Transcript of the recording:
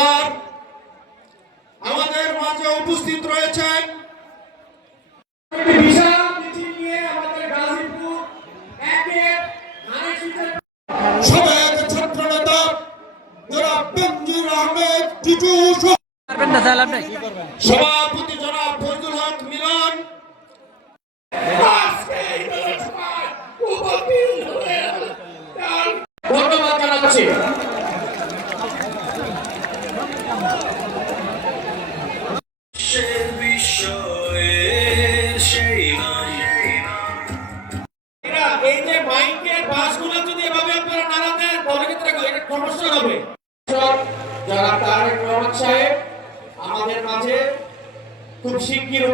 এবার আমাদের মাঝে উপস্থিত রয়েছেন বিশাল মিছিল নিয়ে আমাদের গাজীপুর সাবেক ছাত্র নেতা জনাব বেনজির আহমেদ টিটু, সভাপতি জনাব ফজলুল হক মিলন, ধন্যবাদ জানাচ্ছি। এই যে মাইকের বাসগুলো যদি এভাবে আপনারা নাড়া দেন তাহলে কিন্তু এটা সমস্যা হবে। যারা তারেক রহমান সাহেব আমাদের মাঝে খুব শিগগির